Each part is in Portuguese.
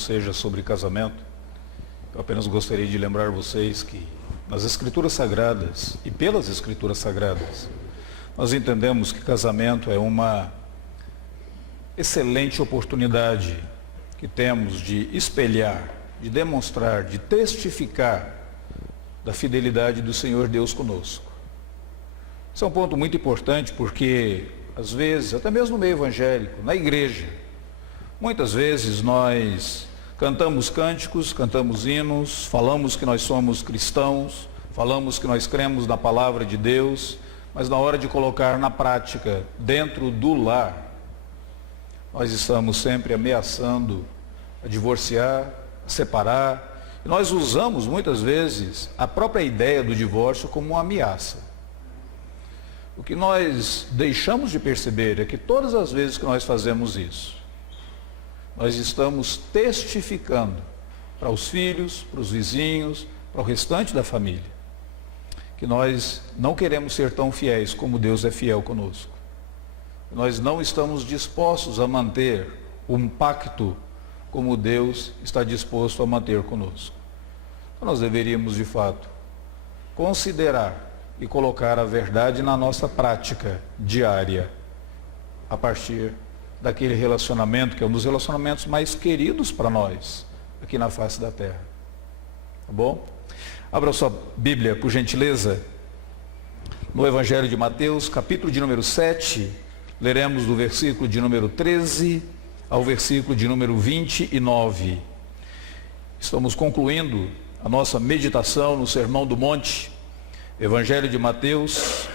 seja sobre casamento. Eu apenas gostaria de lembrar vocês que nas Escrituras Sagradas e pelas Escrituras Sagradas, nós entendemos que casamento é uma excelente oportunidade que temos de espelhar, de demonstrar, de testificar da fidelidade do Senhor Deus conosco. Isso é um ponto muito importante porque, às vezes, até mesmo no meio evangélico, na igreja, muitas vezes nós cantamos cânticos, cantamos hinos, falamos que nós somos cristãos, falamos que nós cremos na palavra de Deus, mas na hora de colocar na prática, dentro do lar, nós estamos sempre ameaçando a divorciar, a separar. E nós usamos muitas vezes a própria ideia do divórcio como uma ameaça. O que nós deixamos de perceber é que todas as vezes que nós fazemos isso, nós estamos testificando para os filhos, para os vizinhos, para o restante da família, que nós não queremos ser tão fiéis como Deus é fiel conosco. Nós não estamos dispostos a manter um pacto como Deus está disposto a manter conosco. Então, nós deveríamos, de fato, considerar e colocar a verdade na nossa prática diária, a partir daquele relacionamento que é um dos relacionamentos mais queridos para nós, aqui na face da terra. Tá bom? Abra sua Bíblia, por gentileza, no Evangelho de Mateus, capítulo de número 7, leremos do versículo de número 13 ao versículo de número 29. Estamos concluindo a nossa meditação no Sermão do Monte, Evangelho de Mateus,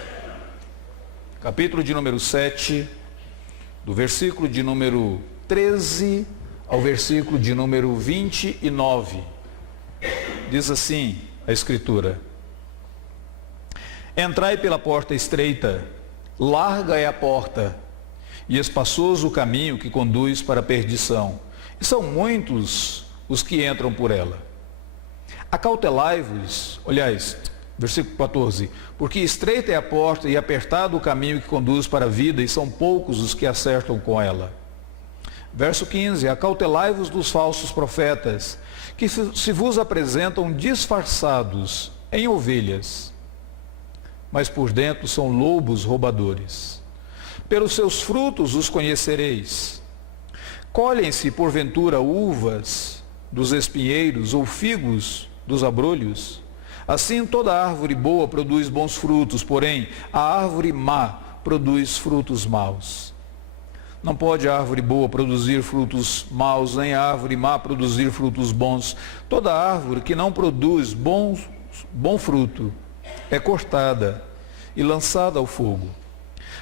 capítulo de número 7, do versículo de número 13 ao versículo de número 29. Diz assim a Escritura: Entrai pela porta estreita, larga é a porta, e espaçoso o caminho que conduz para a perdição, e são muitos os que entram por ela. Acautelai-vos, aliás, versículo 14, porque estreita é a porta e apertado o caminho que conduz para a vida, e são poucos os que acertam com ela. Verso 15, acautelai-vos dos falsos profetas, que se vos apresentam disfarçados em ovelhas, mas por dentro são lobos roubadores. Pelos seus frutos os conhecereis. Colhem-se, porventura, uvas dos espinheiros ou figos dos abrolhos? Assim toda árvore boa produz bons frutos, porém a árvore má produz frutos maus. Não pode a árvore boa produzir frutos maus, nem a árvore má produzir frutos bons. Toda árvore que não produz bom fruto é cortada e lançada ao fogo.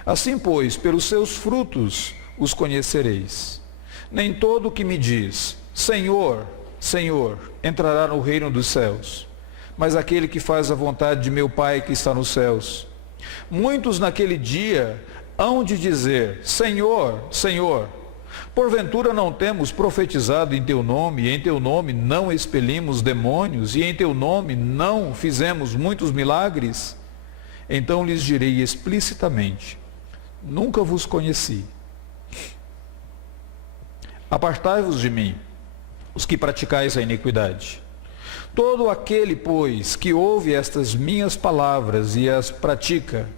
Assim, pois, pelos seus frutos os conhecereis. Nem todo o que me diz, Senhor, Senhor, entrará no reino dos céus, mas aquele que faz a vontade de meu Pai que está nos céus. Muitos naquele dia hão de dizer, Senhor, Senhor, porventura não temos profetizado em teu nome, e em teu nome não expelimos demônios, e em teu nome não fizemos muitos milagres? Então lhes direi explicitamente, nunca vos conheci. Apartai-vos de mim, os que praticais a iniquidade. Todo aquele, pois, que ouve estas minhas palavras e as pratica,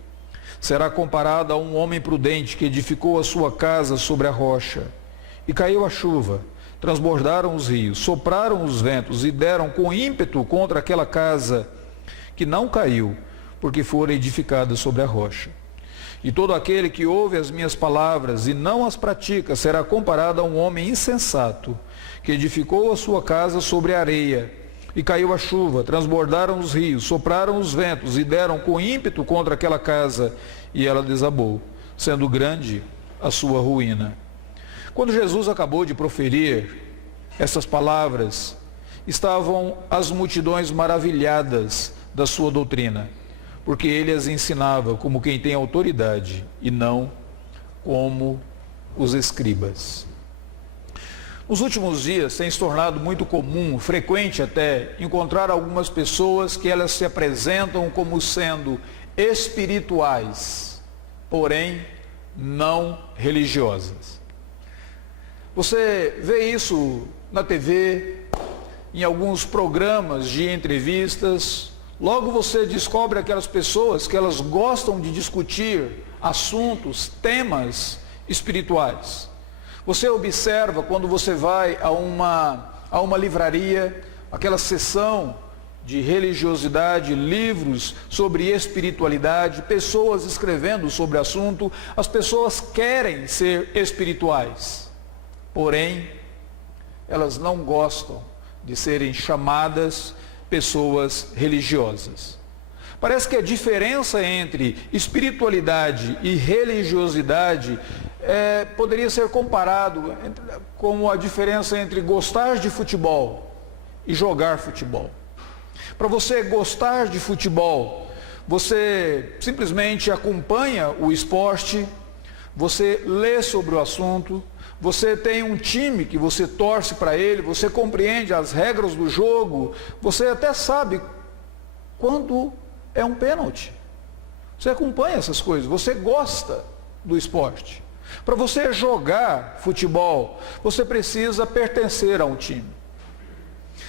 será comparado a um homem prudente que edificou a sua casa sobre a rocha. E caiu a chuva, transbordaram os rios, sopraram os ventos e deram com ímpeto contra aquela casa, que não caiu, porque fora edificada sobre a rocha. E todo aquele que ouve as minhas palavras e não as pratica, será comparado a um homem insensato, que edificou a sua casa sobre a areia. E caiu a chuva, transbordaram os rios, sopraram os ventos e deram com ímpeto contra aquela casa, e ela desabou, sendo grande a sua ruína. Quando Jesus acabou de proferir essas palavras, estavam as multidões maravilhadas da sua doutrina, porque ele as ensinava como quem tem autoridade e não como os escribas. Nos últimos dias tem se tornado muito comum, frequente até, encontrar algumas pessoas que elas se apresentam como sendo espirituais, porém não religiosas. Você vê isso na TV, em alguns programas de entrevistas. Logo você descobre aquelas pessoas que elas gostam de discutir assuntos, temas espirituais. Você observa quando você vai a uma livraria, aquela seção de religiosidade, livros sobre espiritualidade, pessoas escrevendo sobre o assunto. As pessoas querem ser espirituais, porém, elas não gostam de serem chamadas pessoas religiosas. Parece que a diferença entre espiritualidade e religiosidade poderia ser comparado como a diferença entre gostar de futebol e jogar futebol. Para você gostar de futebol, você simplesmente acompanha o esporte, você lê sobre o assunto, você tem um time que você torce para ele, você compreende as regras do jogo, você até sabe quando é um pênalti. Você acompanha essas coisas, você gosta do esporte. Para você jogar futebol, você precisa pertencer a um time.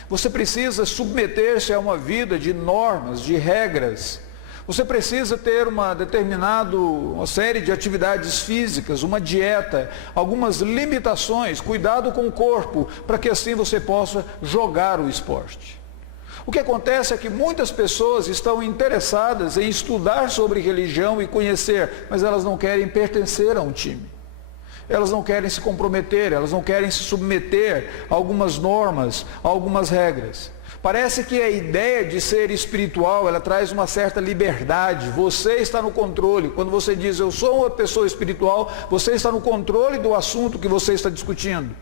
Você precisa submeter-se a uma vida de normas, de regras. Você precisa ter uma série de atividades físicas, uma dieta, algumas limitações, cuidado com o corpo, para que assim você possa jogar o esporte. O que acontece é que muitas pessoas estão interessadas em estudar sobre religião e conhecer, mas elas não querem pertencer a um time. Elas não querem se comprometer, elas não querem se submeter a algumas normas, a algumas regras. Parece que a ideia de ser espiritual, ela traz uma certa liberdade. Você está no controle. Quando você diz, eu sou uma pessoa espiritual, você está no controle do assunto que você está discutindo.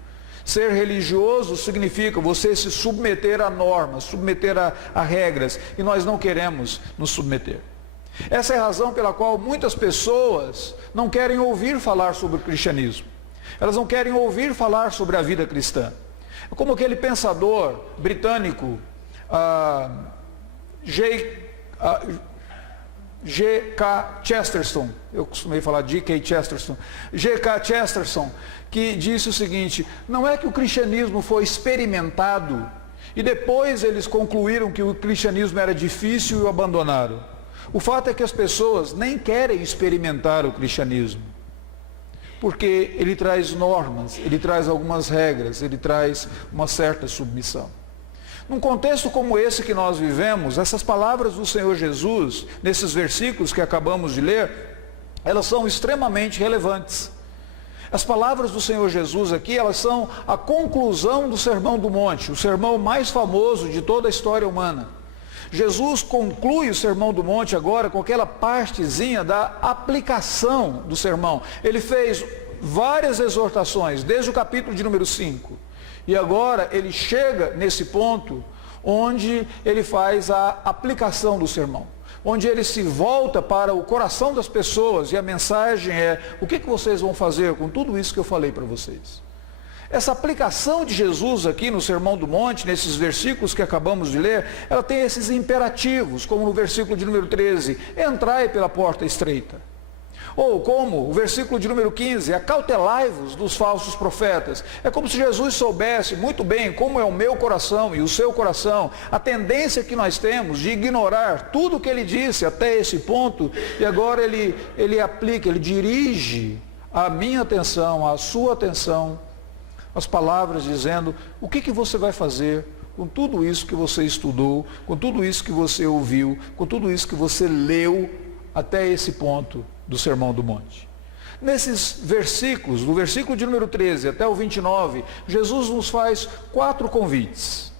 Ser religioso significa você se submeter a normas, submeter a regras, e nós não queremos nos submeter. Essa é a razão pela qual muitas pessoas não querem ouvir falar sobre o cristianismo. Elas não querem ouvir falar sobre a vida cristã. É como aquele pensador britânico, G.K. Chesterton, eu costumei falar G.K. Chesterton, G.K. Chesterton, que disse o seguinte: não é que o cristianismo foi experimentado e depois eles concluíram que o cristianismo era difícil e o abandonaram. O fato é que as pessoas nem querem experimentar o cristianismo, porque ele traz normas, ele traz algumas regras, ele traz uma certa submissão. Num contexto como esse que nós vivemos, essas palavras do Senhor Jesus, nesses versículos que acabamos de ler, elas são extremamente relevantes. As palavras do Senhor Jesus aqui, elas são a conclusão do Sermão do Monte, o sermão mais famoso de toda a história humana. Jesus conclui o Sermão do Monte agora com aquela partezinha da aplicação do sermão. Ele fez várias exortações, desde o capítulo de número 5. E agora ele chega nesse ponto onde ele faz a aplicação do sermão. Onde ele se volta para o coração das pessoas e a mensagem é: o que vocês vão fazer com tudo isso que eu falei para vocês? Essa aplicação de Jesus aqui no Sermão do Monte, nesses versículos que acabamos de ler, ela tem esses imperativos, como no versículo de número 13, entrai pela porta estreita. Ou como o versículo de número 15, acautelai-vos dos falsos profetas. É como se Jesus soubesse muito bem como é o meu coração e o seu coração, a tendência que nós temos de ignorar tudo o que ele disse até esse ponto, e agora ele aplica, ele dirige a minha atenção, a sua atenção, as palavras dizendo: o que você vai fazer com tudo isso que você estudou, com tudo isso que você ouviu, com tudo isso que você leu até esse ponto do Sermão do Monte. Nesses versículos, do versículo de número 13 até o 29, Jesus nos faz 4 convites.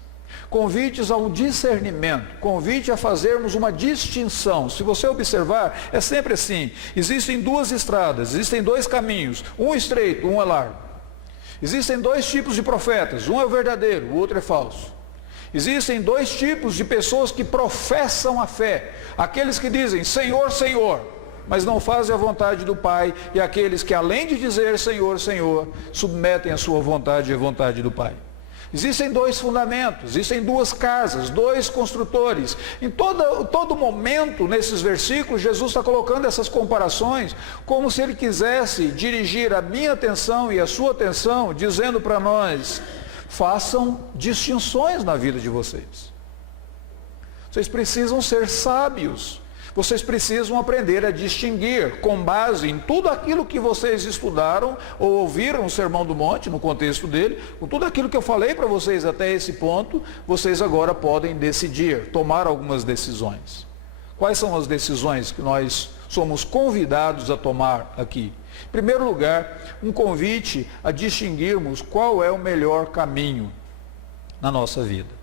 Convites a um discernimento, convite a fazermos uma distinção. Se você observar, é sempre assim: existem 2 estradas, existem 2 caminhos, um estreito, um é largo. Existem 2 tipos de profetas, um é o verdadeiro, o outro é falso. Existem 2 tipos de pessoas que professam a fé: aqueles que dizem Senhor, Senhor, mas não fazem a vontade do Pai, e aqueles que, além de dizer Senhor, Senhor, submetem a sua vontade à vontade do Pai. Existem 2 fundamentos, existem 2 casas, 2 construtores. Em todo momento, nesses versículos, Jesus está colocando essas comparações como se ele quisesse dirigir a minha atenção e a sua atenção, dizendo para nós: Façam distinções na vida de vocês. Vocês precisam ser sábios. Vocês precisam aprender a distinguir com base em tudo aquilo que vocês estudaram ou ouviram no Sermão do Monte, no contexto dele, com tudo aquilo que eu falei para vocês até esse ponto, vocês agora podem decidir, tomar algumas decisões. Quais são as decisões que nós somos convidados a tomar aqui? Em primeiro lugar, um convite a distinguirmos qual é o melhor caminho na nossa vida.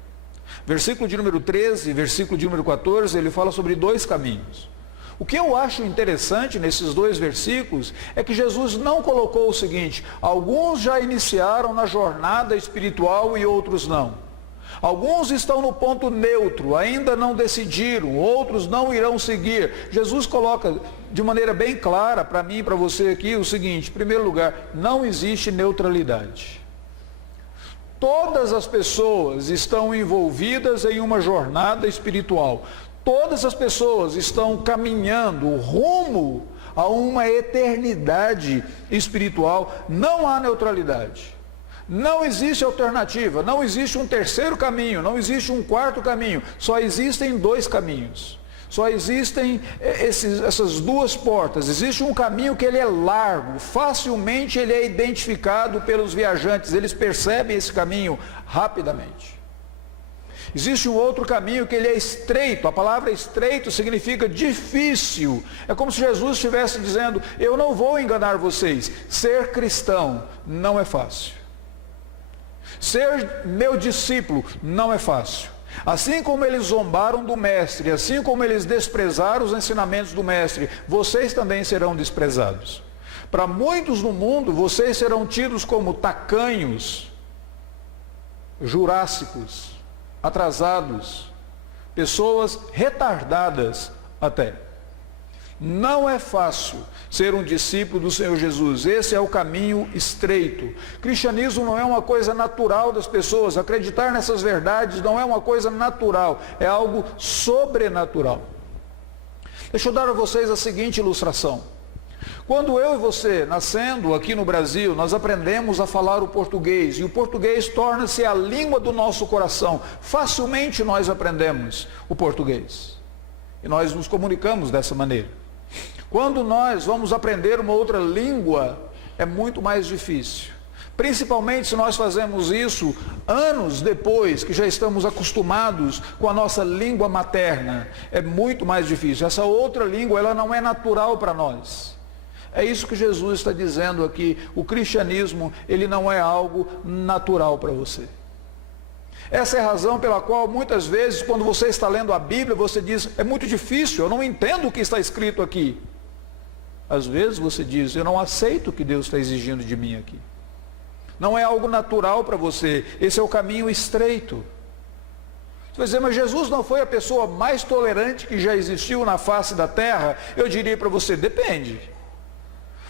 Versículo de número 13, versículo de número 14, ele fala sobre dois caminhos. O que eu acho interessante nesses dois versículos é que Jesus não colocou o seguinte: alguns já iniciaram na jornada espiritual e outros não. Alguns estão no ponto neutro, ainda não decidiram, outros não irão seguir. Jesus coloca de maneira bem clara para mim e para você aqui o seguinte: em primeiro lugar, não existe neutralidade. Todas as pessoas estão envolvidas em uma jornada espiritual. Todas as pessoas estão caminhando rumo a uma eternidade espiritual. Não há neutralidade. Não existe alternativa, não existe um terceiro caminho, não existe um quarto caminho. Só existem dois caminhos. Só existem essas duas portas. Existe um caminho que ele é largo, facilmente ele é identificado pelos viajantes, eles percebem esse caminho rapidamente. Existe um outro caminho que ele é estreito. A palavra estreito significa difícil. É como se Jesus estivesse dizendo: eu não vou enganar vocês, ser cristão não é fácil. Ser meu discípulo não é fácil. Assim como eles zombaram do mestre, assim como eles desprezaram os ensinamentos do mestre, vocês também serão desprezados. Para muitos no mundo, vocês serão tidos como tacanhos, jurássicos, atrasados, pessoas retardadas até. Não é fácil ser um discípulo do Senhor Jesus. Esse é o caminho estreito. Cristianismo não é uma coisa natural das pessoas. Acreditar nessas verdades não é uma coisa natural. É algo sobrenatural. Deixa eu dar a vocês a seguinte ilustração. Quando eu e você, nascendo aqui no Brasil, nós aprendemos a falar o português. E o português torna-se a língua do nosso coração. Facilmente nós aprendemos o português. E nós nos comunicamos dessa maneira. Quando nós vamos aprender uma outra língua, é muito mais difícil. Principalmente se nós fazemos isso anos depois que já estamos acostumados com a nossa língua materna. É muito mais difícil. Essa outra língua, ela não é natural para nós. É isso que Jesus está dizendo aqui. O cristianismo, ele não é algo natural para você. Essa é a razão pela qual muitas vezes, quando você está lendo a Bíblia, você diz: é muito difícil, eu não entendo o que está escrito aqui. Às vezes você diz: eu não aceito o que Deus está exigindo de mim aqui. Não é algo natural para você, esse é o caminho estreito. Você vai dizer: mas Jesus não foi a pessoa mais tolerante que já existiu na face da terra? Eu diria para você: depende.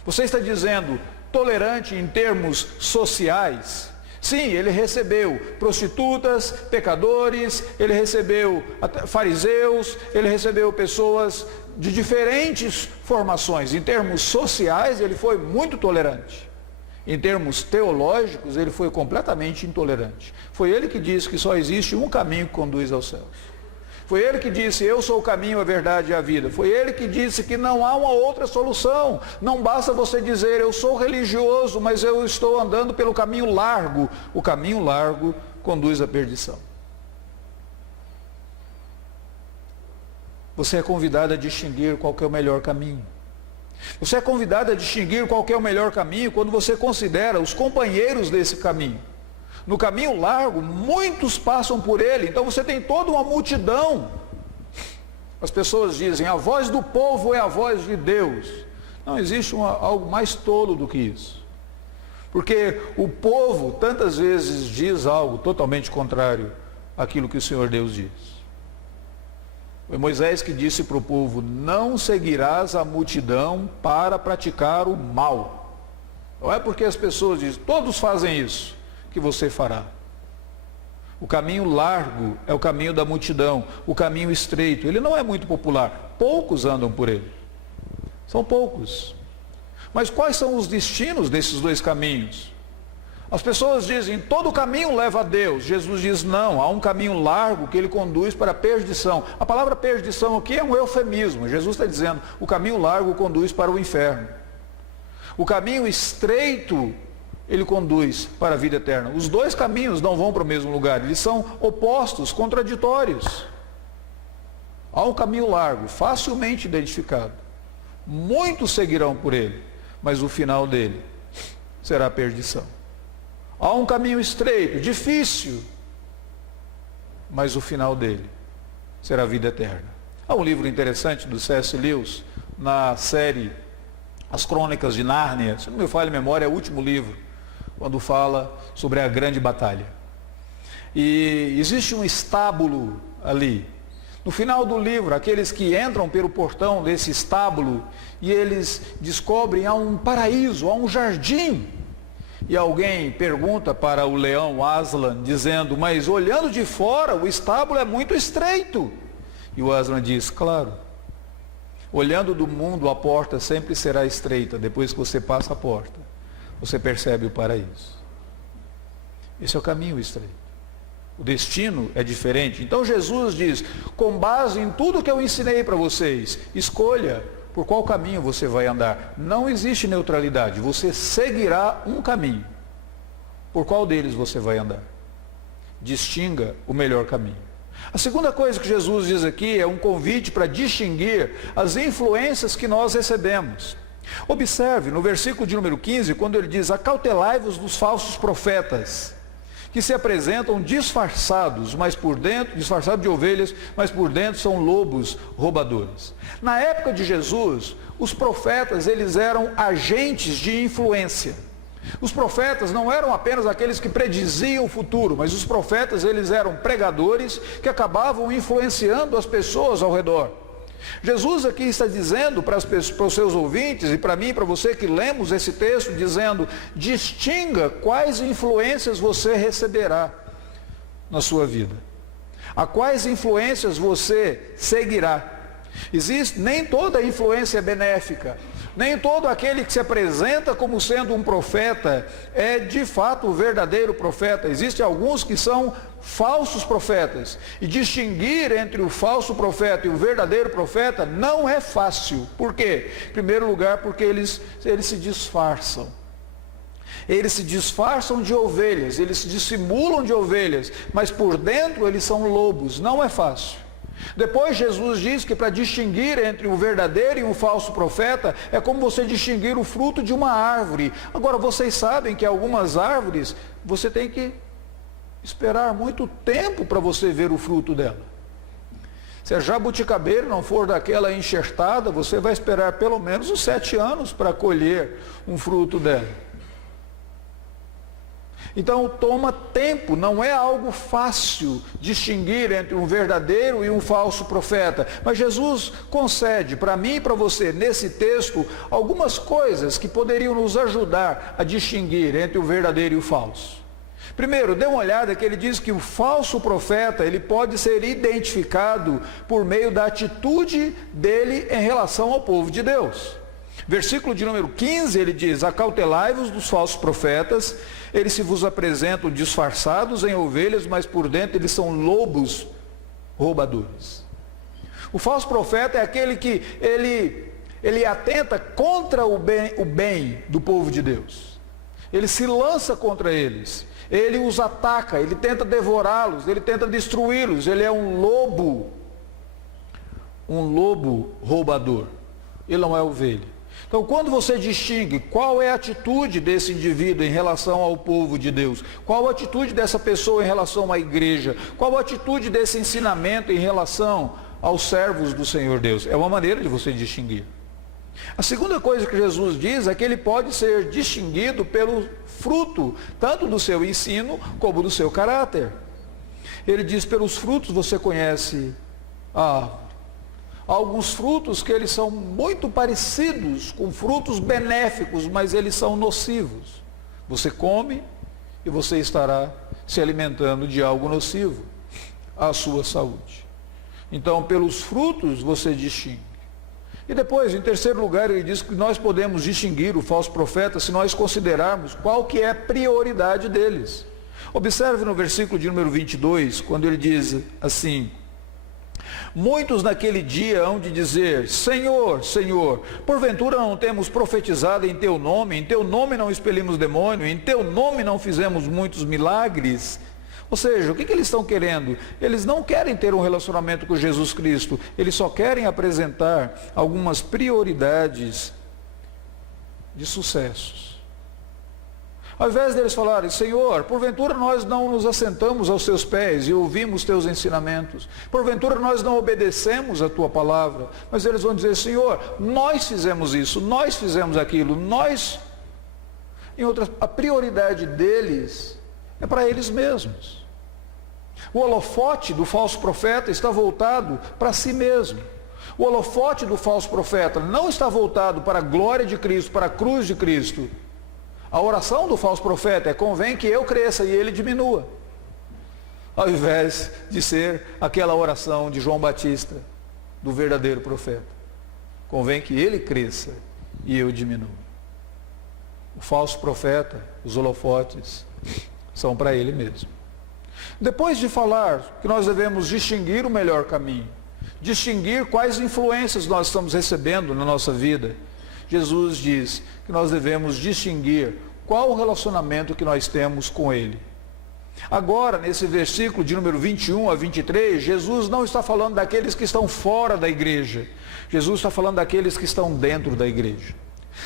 Você está dizendo tolerante em termos sociais? Sim, ele recebeu prostitutas, pecadores, ele recebeu fariseus, ele recebeu pessoas de diferentes formações. Em termos sociais, ele foi muito tolerante. Em termos teológicos, ele foi completamente intolerante. Foi ele que disse que só existe um caminho que conduz aos céus. Foi ele que disse: eu sou o caminho, a verdade e a vida. Foi ele que disse que não há uma outra solução. Não basta você dizer: eu sou religioso, mas eu estou andando pelo caminho largo. O caminho largo conduz à perdição. Você é convidado a distinguir qual que é o melhor caminho. Você é convidado a distinguir qual que é o melhor caminho quando você considera os companheiros desse caminho. No caminho largo, muitos passam por ele, então você tem toda uma multidão. As pessoas dizem: a voz do povo é a voz de Deus. Não existe algo mais tolo do que isso. Porque o povo tantas vezes diz algo totalmente contrário àquilo que o Senhor Deus diz. Foi Moisés que disse para o povo: não seguirás a multidão para praticar o mal. Não é porque as pessoas dizem: todos fazem isso, que você fará. O caminho largo é o caminho da multidão. O caminho estreito, ele não é muito popular. Poucos andam por ele. São poucos. Mas quais são os destinos desses dois caminhos? As pessoas dizem, todo caminho leva a Deus. Jesus diz, não, há um caminho largo que ele conduz para a perdição. A palavra perdição aqui é um eufemismo. Jesus está dizendo, o caminho largo conduz para o inferno. O caminho estreito, ele conduz para a vida eterna. Os dois caminhos não vão para o mesmo lugar, eles são opostos, contraditórios. Há um caminho largo, facilmente identificado. Muitos seguirão por ele, mas o final dele será a perdição. Há um caminho estreito, difícil, mas o final dele será a vida eterna. Há um livro interessante do C.S. Lewis, na série As Crônicas de Nárnia, se não me falha a memória, é o último livro, quando fala sobre a grande batalha. E existe um estábulo ali. No final do livro, aqueles que entram pelo portão desse estábulo e eles descobrem há um paraíso, há um jardim. E alguém pergunta para o leão Aslan, dizendo, mas olhando de fora, o estábulo é muito estreito. E o Aslan diz, claro, olhando do mundo, a porta sempre será estreita. Depois que você passa a porta, você percebe o paraíso. Esse é o caminho estreito. O destino é diferente. Então Jesus diz, com base em tudo que eu ensinei para vocês, escolha por qual caminho você vai andar. Não existe neutralidade, você seguirá um caminho. Por qual deles você vai andar? Distinga o melhor caminho. A segunda coisa que Jesus diz aqui é um convite para distinguir as influências que nós recebemos. Observe no versículo de número 15, quando ele diz, acautelai-vos dos falsos profetas, que se apresentam disfarçados, mas por dentro, disfarçados de ovelhas, mas por dentro são lobos roubadores. Na época de Jesus, os profetas, eles eram agentes de influência. Os profetas não eram apenas aqueles que prediziam o futuro, mas os profetas, eles eram pregadores que acabavam influenciando as pessoas ao redor. Jesus aqui está dizendo para os seus ouvintes, e para mim e para você que lemos esse texto, dizendo, distinga quais influências você receberá na sua vida. A quais influências você seguirá. Nem toda influência é benéfica. Nem todo aquele que se apresenta como sendo um profeta é de fato o verdadeiro profeta. Existem alguns que são falsos profetas. E distinguir entre o falso profeta e o verdadeiro profeta não é fácil. Por quê? Em primeiro lugar, porque eles se disfarçam. Eles se disfarçam de ovelhas, eles se dissimulam de ovelhas, mas por dentro eles são lobos. Não é fácil. Depois Jesus diz que para distinguir entre o verdadeiro e o falso profeta é como você distinguir o fruto de uma árvore. Agora vocês sabem que algumas árvores você tem que esperar muito tempo para você ver o fruto dela. Se a jabuticabeira não for daquela enxertada, você vai esperar pelo menos uns 7 anos para colher um fruto dela. Então toma tempo, não é algo fácil distinguir entre um verdadeiro e um falso profeta. Mas Jesus concede para mim e para você, nesse texto, algumas coisas que poderiam nos ajudar a distinguir entre o verdadeiro e o falso. Primeiro, dê uma olhada que ele diz que o falso profeta, ele pode ser identificado por meio da atitude dele em relação ao povo de Deus. Versículo de número 15, ele diz, acautelai-vos dos falsos profetas, eles se vos apresentam disfarçados em ovelhas, mas por dentro eles são lobos roubadores. O falso profeta é aquele que ele atenta contra o bem do povo de Deus. Ele se lança contra eles, ele os ataca, ele tenta devorá-los, ele tenta destruí-los, ele é um lobo roubador, ele não é ovelha. Então, quando você distingue qual é a atitude desse indivíduo em relação ao povo de Deus, qual a atitude dessa pessoa em relação à igreja, qual a atitude desse ensinamento em relação aos servos do Senhor Deus, é uma maneira de você distinguir. A segunda coisa que Jesus diz é que ele pode ser distinguido pelo fruto, tanto do seu ensino como do seu caráter. Ele diz, pelos frutos você conhece alguns frutos que eles são muito parecidos com frutos benéficos, mas eles são nocivos. Você come e você estará se alimentando de algo nocivo à sua saúde. Então, pelos frutos você distingue. E depois, em terceiro lugar, ele diz que nós podemos distinguir o falso profeta se nós considerarmos qual que é a prioridade deles. Observe no versículo de número 22, quando ele diz assim: muitos naquele dia hão de dizer, Senhor, Senhor, porventura não temos profetizado em teu nome não expelimos demônio, em teu nome não fizemos muitos milagres? Ou seja, o que eles estão querendo? Eles não querem ter um relacionamento com Jesus Cristo, eles só querem apresentar algumas prioridades de sucessos. Ao invés deles falarem, Senhor, porventura nós não nos assentamos aos teus pés e ouvimos teus ensinamentos, porventura nós não obedecemos a tua palavra, mas eles vão dizer, Senhor, nós fizemos isso, nós fizemos aquilo, a prioridade deles é para eles mesmos. O holofote do falso profeta está voltado para si mesmo. O holofote do falso profeta não está voltado para a glória de Cristo, para a cruz de Cristo. A oração do falso profeta é: convém que eu cresça e ele diminua. Ao invés de ser aquela oração de João Batista, do verdadeiro profeta. Convém que ele cresça e eu diminua. O falso profeta, os holofotes, são para ele mesmo. Depois de falar que nós devemos distinguir o melhor caminho, distinguir quais influências nós estamos recebendo na nossa vida, Jesus diz que nós devemos distinguir qual o relacionamento que nós temos com Ele. Agora, nesse versículo de número 21 a 23, Jesus não está falando daqueles que estão fora da igreja. Jesus está falando daqueles que estão dentro da igreja.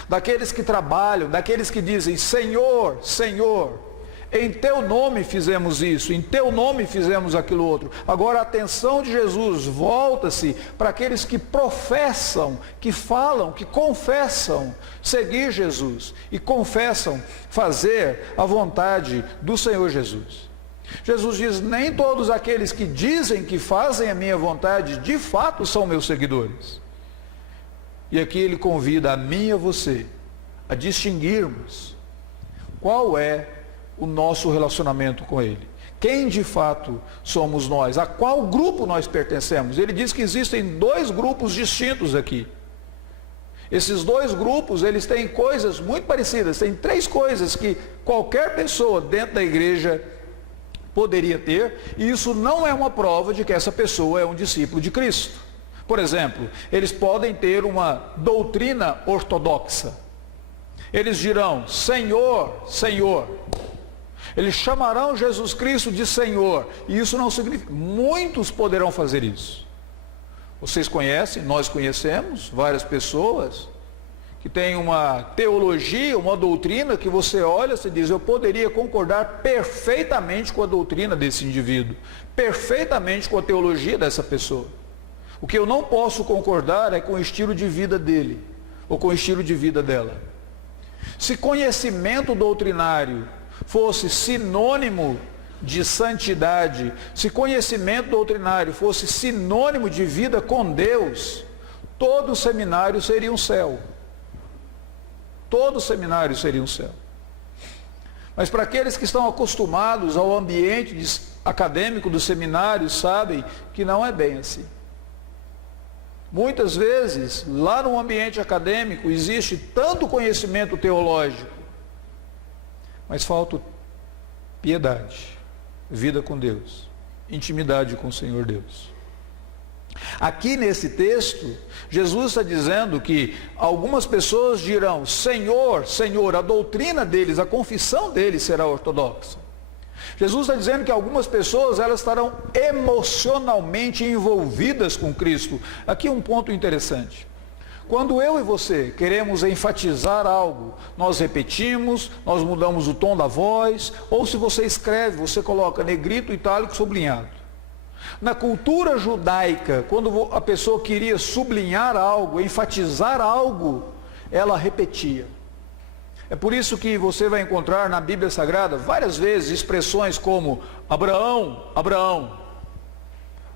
Daqueles que trabalham, daqueles que dizem, Senhor, Senhor, em teu nome fizemos isso, em teu nome fizemos aquilo outro. Agora a atenção de Jesus volta-se para aqueles que professam, que falam, que confessam seguir Jesus e confessam fazer a vontade do Senhor Jesus. Jesus diz, nem todos aqueles que dizem que fazem a minha vontade, de fato são meus seguidores. E aqui ele convida a mim e a você a distinguirmos qual é o nosso relacionamento com Ele. Quem de fato somos nós? A qual grupo nós pertencemos? Ele diz que existem dois grupos distintos aqui. Esses dois grupos, eles têm coisas muito parecidas. Tem três coisas que qualquer pessoa dentro da igreja poderia ter, e isso não é uma prova de que essa pessoa é um discípulo de Cristo. Por exemplo, eles podem ter uma doutrina ortodoxa. Eles dirão, Senhor, Senhor. Eles chamarão Jesus Cristo de Senhor. E isso não significa... Muitos poderão fazer isso. Vocês conhecem, nós conhecemos várias pessoas que têm uma teologia, uma doutrina que você olha e diz, eu poderia concordar perfeitamente com a doutrina desse indivíduo, perfeitamente com a teologia dessa pessoa. O que eu não posso concordar é com o estilo de vida dele, ou com o estilo de vida dela. Se conhecimento doutrinário fosse sinônimo de santidade, se conhecimento doutrinário fosse sinônimo de vida com Deus, todo seminário seria um céu. Todo seminário seria um céu. Mas para aqueles que estão acostumados ao ambiente acadêmico do seminário, sabem que não é bem assim. Muitas vezes, lá no ambiente acadêmico, existe tanto conhecimento teológico, mas falta piedade, vida com Deus, intimidade com o Senhor Deus. Aqui nesse texto, Jesus está dizendo que algumas pessoas dirão, Senhor, Senhor, a doutrina deles, a confissão deles será ortodoxa. Jesus está dizendo que algumas pessoas, elas estarão emocionalmente envolvidas com Cristo. Aqui um ponto interessante. Quando eu e você queremos enfatizar algo, nós repetimos, nós mudamos o tom da voz, ou se você escreve, você coloca negrito, itálico, sublinhado. Na cultura judaica, quando a pessoa queria sublinhar algo, enfatizar algo, ela repetia. É por isso que você vai encontrar na Bíblia Sagrada várias vezes expressões como Abraão, Abraão,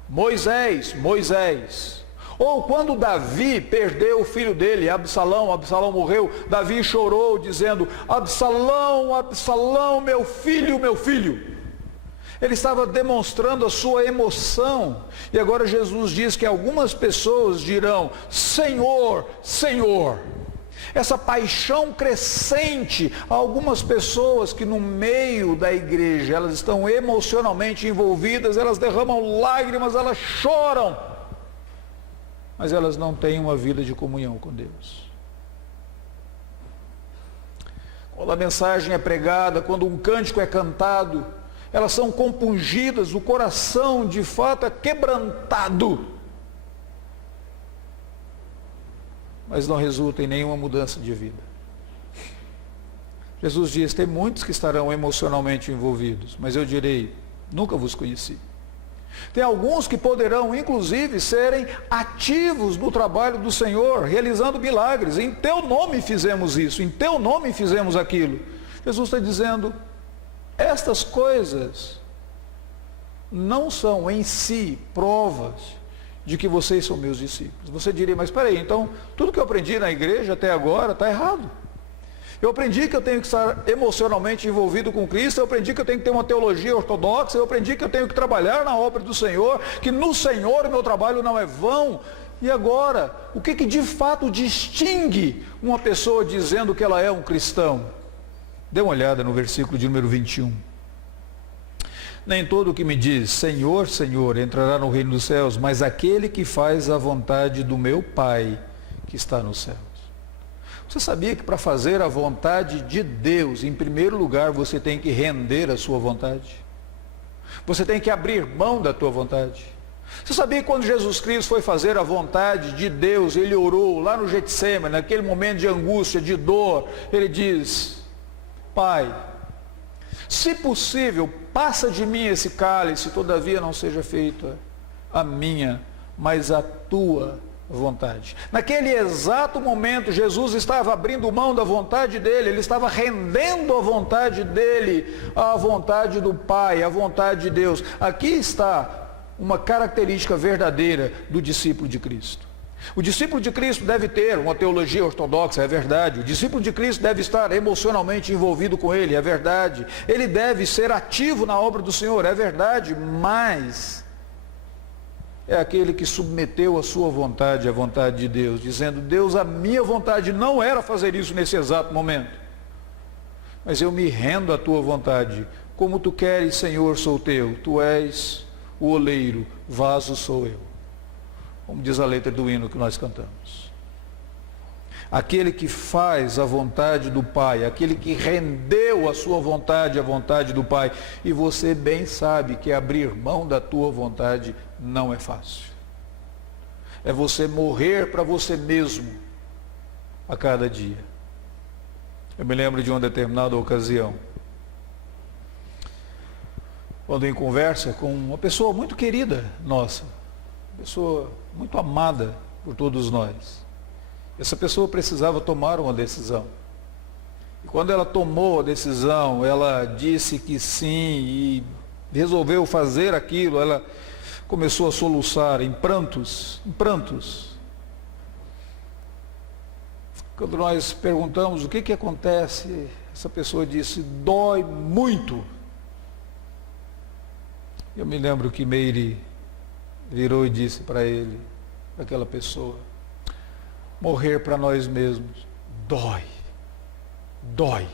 Moisés, Moisés. Ou quando Davi perdeu o filho dele, Absalão, Absalão morreu, Davi chorou dizendo, Absalão, Absalão, meu filho, meu filho. Ele estava demonstrando a sua emoção. E agora Jesus diz que algumas pessoas dirão: Senhor, Senhor. Essa paixão crescente, há algumas pessoas que no meio da igreja, elas estão emocionalmente envolvidas, elas derramam lágrimas, elas choram, mas elas não têm uma vida de comunhão com Deus. Quando a mensagem é pregada, quando um cântico é cantado, elas são compungidas, o coração de fato é quebrantado, mas não resulta em nenhuma mudança de vida. Jesus diz: tem muitos que estarão emocionalmente envolvidos, mas eu direi: nunca vos conheci. Tem alguns que poderão inclusive serem ativos no trabalho do Senhor, realizando milagres. Em teu nome fizemos isso, em teu nome fizemos aquilo. Jesus está dizendo: estas coisas não são em si provas de que vocês são meus discípulos. Você diria: mas espera aí, então tudo que eu aprendi na igreja até agora está errado. Eu aprendi que eu tenho que estar emocionalmente envolvido com Cristo, eu aprendi que eu tenho que ter uma teologia ortodoxa, eu aprendi que eu tenho que trabalhar na obra do Senhor, que no Senhor o meu trabalho não é vão. E agora, o que de fato distingue uma pessoa dizendo que ela é um cristão? Dê uma olhada no versículo de número 21. Nem todo o que me diz Senhor, Senhor entrará no reino dos céus, mas aquele que faz a vontade do meu Pai que está nos céus. Você sabia que para fazer a vontade de Deus, em primeiro lugar, você tem que render a sua vontade? Você tem que abrir mão da tua vontade. Você sabia que quando Jesus Cristo foi fazer a vontade de Deus, ele orou lá no Getsêmani, naquele momento de angústia, de dor, ele diz: Pai, se possível, passa de mim esse cálice, todavia não seja feita a minha, mas a tua vontade. Naquele exato momento, Jesus estava abrindo mão da vontade dele, ele estava rendendo a vontade dele, à vontade do Pai, à vontade de Deus. Aqui está uma característica verdadeira do discípulo de Cristo. O discípulo de Cristo deve ter uma teologia ortodoxa, é verdade. O discípulo de Cristo deve estar emocionalmente envolvido com ele, é verdade. Ele deve ser ativo na obra do Senhor, é verdade. Mas é aquele que submeteu a sua vontade à vontade de Deus, dizendo: Deus, a minha vontade não era fazer isso nesse exato momento, mas eu me rendo à tua vontade. Como tu queres, Senhor, sou teu. Tu és o oleiro, vaso sou eu. Como diz a letra do hino que nós cantamos. Aquele que faz a vontade do Pai, aquele que rendeu a sua vontade à vontade do Pai. E você bem sabe que abrir mão da tua vontade não é fácil. É você morrer para você mesmo a cada dia. Eu me lembro de uma determinada ocasião, quando em conversa com uma pessoa muito querida nossa, pessoa muito amada por todos nós. Essa pessoa precisava tomar uma decisão. E quando ela tomou a decisão, ela disse que sim e resolveu fazer aquilo, ela começou a soluçar em prantos, em prantos. Quando nós perguntamos o que acontece, essa pessoa disse: dói muito. Eu me lembro que Meire virou e disse para ele, para aquela pessoa: morrer para nós mesmos dói, dói.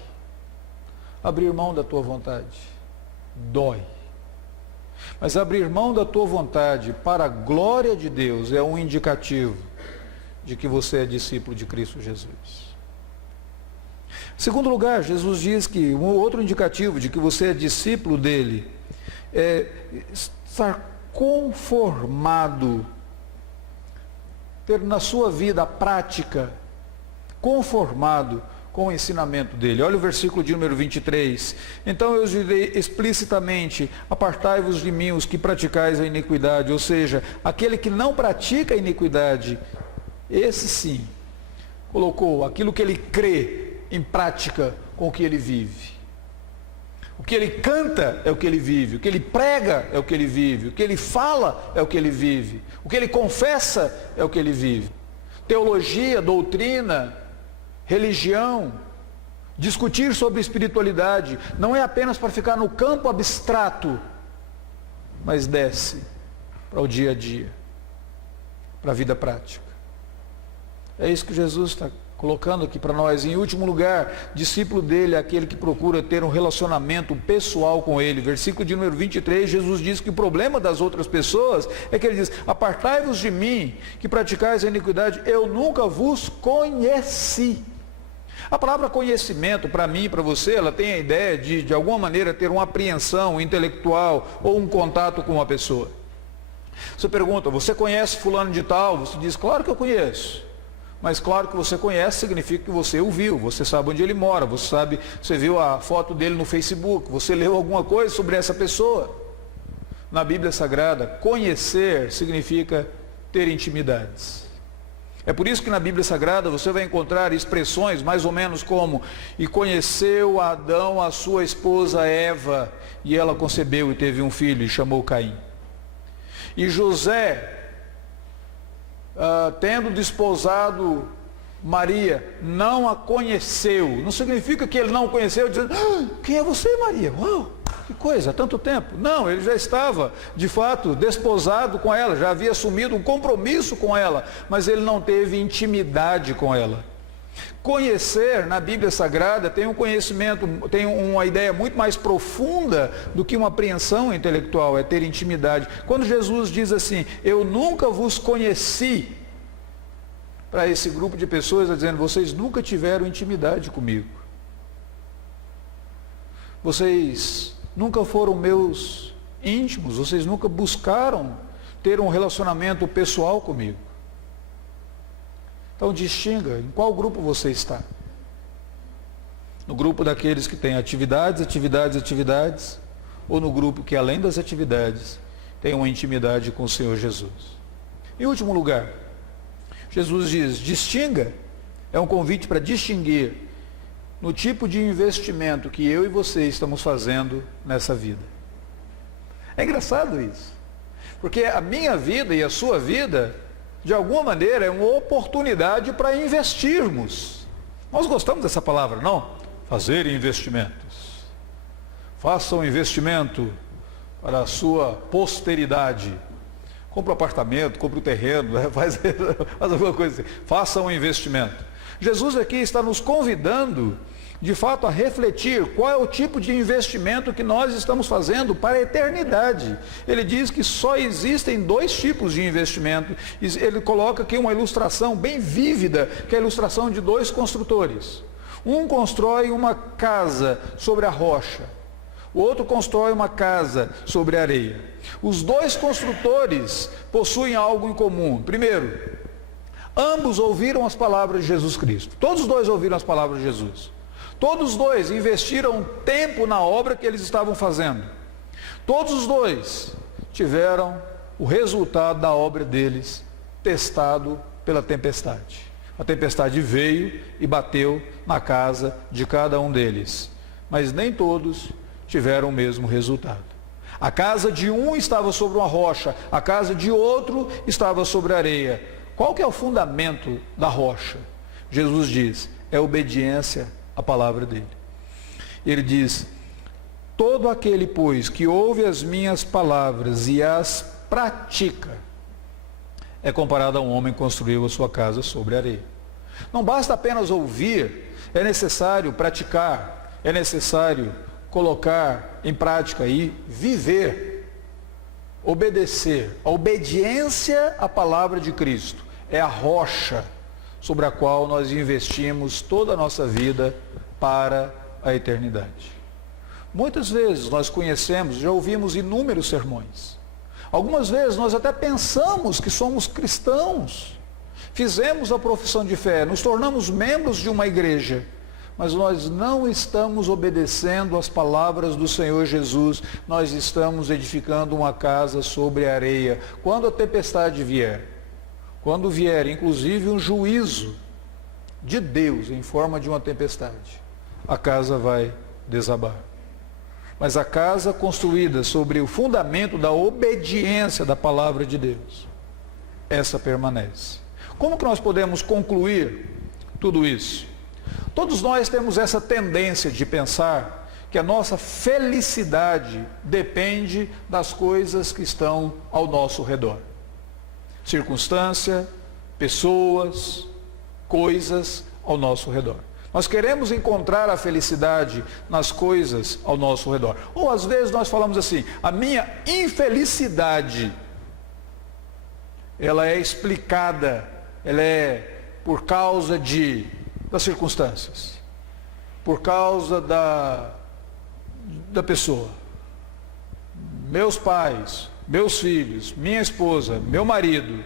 Abrir mão da tua vontade dói. Mas abrir mão da tua vontade para a glória de Deus é um indicativo de que você é discípulo de Cristo Jesus. Em segundo lugar, Jesus diz que um outro indicativo de que você é discípulo dele é estar conformado, ter na sua vida a prática, conformado com o ensinamento dele. Olha o versículo de número 23. Então eu direi explicitamente: apartai-vos de mim os que praticais a iniquidade. Ou seja, aquele que não pratica a iniquidade, esse sim, colocou aquilo que ele crê em prática com o que ele vive. O que ele canta é o que ele vive, o que ele prega é o que ele vive, o que ele fala é o que ele vive, o que ele confessa é o que ele vive. Teologia, doutrina, religião, discutir sobre espiritualidade, não é apenas para ficar no campo abstrato, mas desce para o dia a dia, para a vida prática. É isso que Jesus está colocando aqui para nós. Em último lugar, discípulo dele é aquele que procura ter um relacionamento pessoal com ele. Versículo de número 23, Jesus diz que o problema das outras pessoas é que ele diz: apartai-vos de mim, que praticais a iniquidade, eu nunca vos conheci. A palavra conhecimento, para mim e para você, ela tem a ideia de alguma maneira ter uma apreensão intelectual ou um contato com uma pessoa. Você pergunta: você conhece fulano de tal? Você diz: claro que eu conheço. Mas claro que você conhece significa que você o viu, você sabe onde ele mora, você viu a foto dele no Facebook, você leu alguma coisa sobre essa pessoa. Na Bíblia Sagrada, conhecer significa ter intimidades. É por isso que na Bíblia Sagrada você vai encontrar expressões mais ou menos como: e conheceu Adão a sua esposa Eva, e ela concebeu e teve um filho e chamou Caim. E José, tendo desposado Maria, não a conheceu. Não significa que ele não conheceu, dizendo: quem é você, Maria? Uau, que coisa, há tanto tempo. Não, ele já estava, de fato, desposado com ela, já havia assumido um compromisso com ela, mas ele não teve intimidade com ela. Conhecer, na Bíblia Sagrada, tem um conhecimento, tem uma ideia muito mais profunda do que uma apreensão intelectual, é ter intimidade. Quando Jesus diz assim: eu nunca vos conheci, para esse grupo de pessoas, está dizendo: vocês nunca tiveram intimidade comigo. Vocês nunca foram meus íntimos, vocês nunca buscaram ter um relacionamento pessoal comigo. Então distinga em qual grupo você está. No grupo daqueles que têm atividades, ou no grupo que, além das atividades, tem uma intimidade com o Senhor Jesus. Em último lugar, Jesus diz: distinga, é um convite para distinguir no tipo de investimento que eu e você estamos fazendo nessa vida. É engraçado isso, porque a minha vida e a sua vida, de alguma maneira, é uma oportunidade para investirmos. Nós gostamos dessa palavra, não? Fazer investimentos. Faça um investimento para a sua posteridade. Compre um apartamento, compre um terreno, faz alguma coisa assim. Faça um investimento. Jesus aqui está nos convidando, de fato, a refletir qual é o tipo de investimento que nós estamos fazendo para a eternidade. Ele diz que só existem dois tipos de investimento. Ele coloca aqui uma ilustração bem vívida, que é a ilustração de dois construtores. Um constrói uma casa sobre a rocha, o outro constrói uma casa sobre a areia. Os dois construtores possuem algo em comum. Primeiro, ambos ouviram as palavras de Jesus Cristo. Todos os dois ouviram as palavras de Jesus. Todos os dois investiram tempo na obra que eles estavam fazendo. Todos os dois tiveram o resultado da obra deles testado pela tempestade. A tempestade veio e bateu na casa de cada um deles, mas nem todos tiveram o mesmo resultado. A casa de um estava sobre uma rocha, a casa de outro estava sobre areia. Qual que é o fundamento da rocha? Jesus diz: é obediência à palavra dele. Ele diz: todo aquele, pois, que ouve as minhas palavras e as pratica, é comparado a um homem que construiu a sua casa sobre areia. Não basta apenas ouvir, é necessário praticar, é necessário colocar em prática e viver, obedecer. A obediência à palavra de Cristo é a rocha sobre a qual nós investimos toda a nossa vida para a eternidade. Muitas vezes nós conhecemos, já ouvimos inúmeros sermões. Algumas vezes nós até pensamos que somos cristãos, fizemos a profissão de fé, nos tornamos membros de uma igreja, mas nós não estamos obedecendo às palavras do Senhor Jesus, nós estamos edificando uma casa sobre a areia. Quando a tempestade vier, quando vier inclusive um juízo de Deus em forma de uma tempestade, a casa vai desabar. Mas a casa construída sobre o fundamento da obediência da palavra de Deus, essa permanece. Como que nós podemos concluir tudo isso? Todos nós temos essa tendência de pensar que a nossa felicidade depende das coisas que estão ao nosso redor. Circunstância, pessoas, coisas ao nosso redor. Nós queremos encontrar a felicidade nas coisas ao nosso redor. Ou às vezes nós falamos assim, a minha infelicidade, ela é explicada, ela é por causa das circunstâncias, por causa da pessoa. Meus pais, meus filhos, minha esposa, meu marido,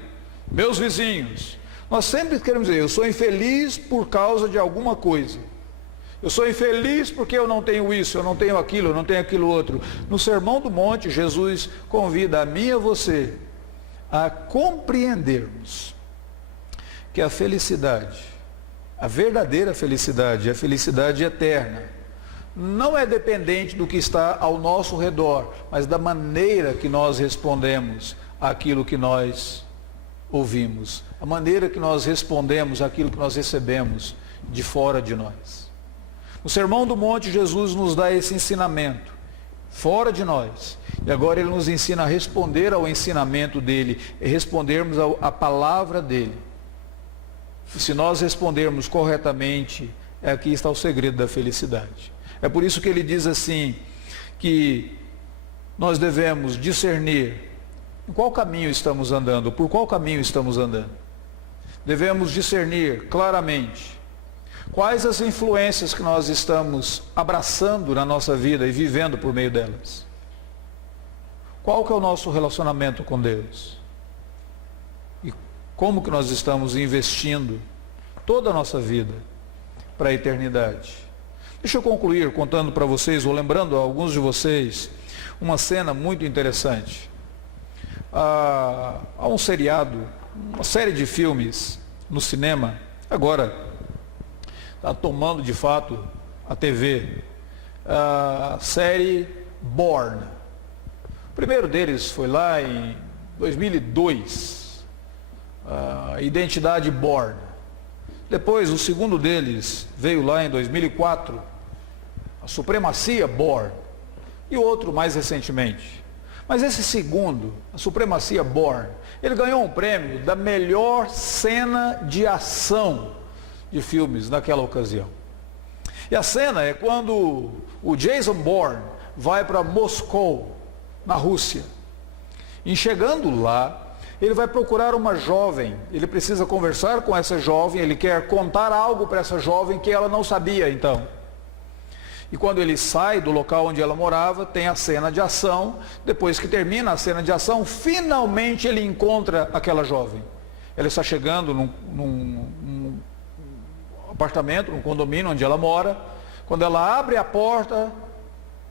meus vizinhos. Nós sempre queremos dizer, eu sou infeliz por causa de alguma coisa. Eu sou infeliz porque eu não tenho isso, eu não tenho aquilo, eu não tenho aquilo outro. No Sermão do Monte, Jesus convida a mim e a você a compreendermos que a felicidade, a verdadeira felicidade, a felicidade eterna, não é dependente do que está ao nosso redor, mas da maneira que nós respondemos àquilo que nós ouvimos, a maneira que nós respondemos àquilo que nós recebemos de fora de nós. No Sermão do Monte, Jesus nos dá esse ensinamento, fora de nós, e agora Ele nos ensina a responder ao ensinamento dEle, e respondermos à palavra dEle. E se nós respondermos corretamente, aqui está o segredo da felicidade. É por isso que Ele diz assim, que nós devemos discernir em qual caminho estamos andando, por qual caminho estamos andando. Devemos discernir claramente quais as influências que nós estamos abraçando na nossa vida e vivendo por meio delas. Qual que é o nosso relacionamento com Deus? E como que nós estamos investindo toda a nossa vida para a eternidade? Deixa eu concluir contando para vocês, ou lembrando a alguns de vocês, uma cena muito interessante. Há um seriado, uma série de filmes no cinema, agora está tomando de fato a TV, a série Bourne. O primeiro deles foi lá em 2002, a Identidade Bourne. Depois, o segundo deles veio lá em 2004, a Supremacia Bourne. E outro mais recentemente. Mas esse segundo, a Supremacia Bourne, ele ganhou um prêmio da melhor cena de ação de filmes naquela ocasião. E a cena é quando o Jason Bourne vai para Moscou, na Rússia. E chegando lá, ele vai procurar uma jovem, ele precisa conversar com essa jovem, ele quer contar algo para essa jovem que ela não sabia então. E quando ele sai do local onde ela morava, tem a cena de ação. Depois que termina a cena de ação, finalmente ele encontra aquela jovem. Ela está chegando num apartamento, num condomínio onde ela mora. Quando ela abre a porta,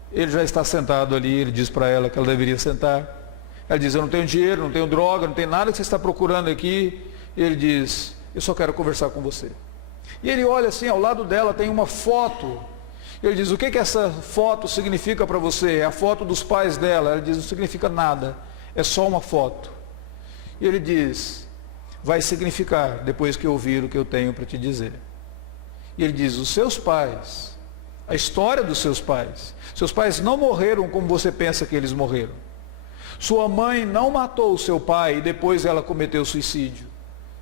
ele já está sentado ali. Ele diz para ela que ela deveria sentar. Ela diz, eu não tenho dinheiro, não tenho droga, não tenho nada que você está procurando aqui. E ele diz, eu só quero conversar com você. E ele olha assim, ao lado dela tem uma foto. Ele diz, o que essa foto significa para você? É a foto dos pais dela. Ela diz, não significa nada, é só uma foto. E ele diz, vai significar depois que ouvir o que eu tenho para te dizer. E ele diz, os seus pais, a história dos seus pais não morreram como você pensa que eles morreram. Sua mãe não matou o seu pai e depois ela cometeu suicídio.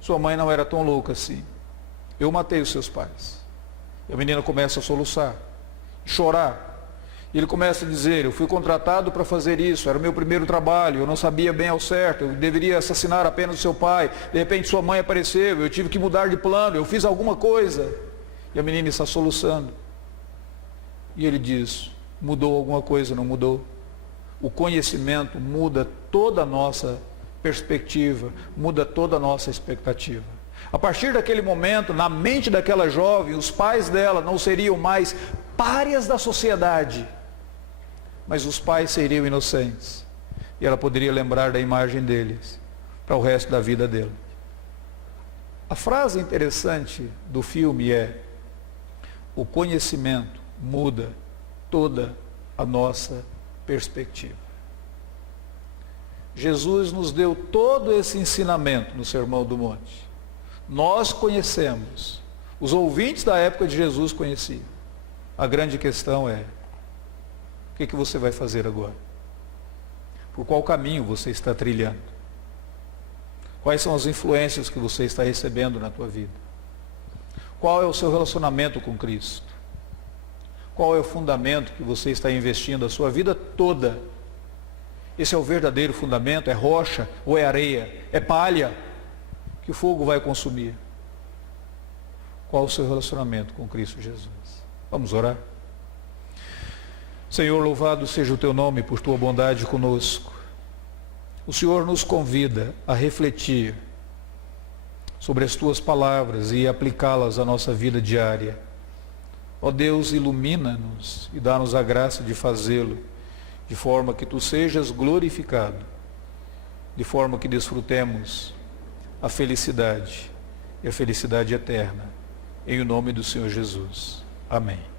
Sua mãe não era tão louca assim. Eu matei os seus pais. E a menina começa a soluçar, chorar. E ele começa a dizer, eu fui contratado para fazer isso, era o meu primeiro trabalho, eu não sabia bem ao certo, eu deveria assassinar apenas o seu pai, de repente sua mãe apareceu, eu tive que mudar de plano, eu fiz alguma coisa. E a menina está soluçando. E ele diz, mudou alguma coisa, não mudou? O conhecimento muda toda a nossa perspectiva, muda toda a nossa expectativa. A partir daquele momento, na mente daquela jovem, os pais dela não seriam mais párias da sociedade, mas os pais seriam inocentes. E ela poderia lembrar da imagem deles para o resto da vida dela. A frase interessante do filme é, o conhecimento muda toda a nossa perspectiva. Jesus nos deu todo esse ensinamento no Sermão do Monte. Nós conhecemos, os ouvintes da época de Jesus conheciam. A grande questão é, O que você vai fazer agora? Por qual caminho você está trilhando? Quais são as influências que você está recebendo na tua vida? Qual é o seu relacionamento com Cristo? Qual é o fundamento que você está investindo a sua vida toda? Esse é o verdadeiro fundamento? É rocha ou é areia? É palha que o fogo vai consumir? Qual o seu relacionamento com Cristo Jesus? Vamos orar? Senhor, louvado seja o teu nome por tua bondade conosco. O Senhor nos convida a refletir sobre as tuas palavras e aplicá-las à nossa vida diária. Ó Deus, ilumina-nos e dá-nos a graça de fazê-lo, de forma que tu sejas glorificado, de forma que desfrutemos a felicidade e a felicidade eterna. Em o nome do Senhor Jesus. Amém.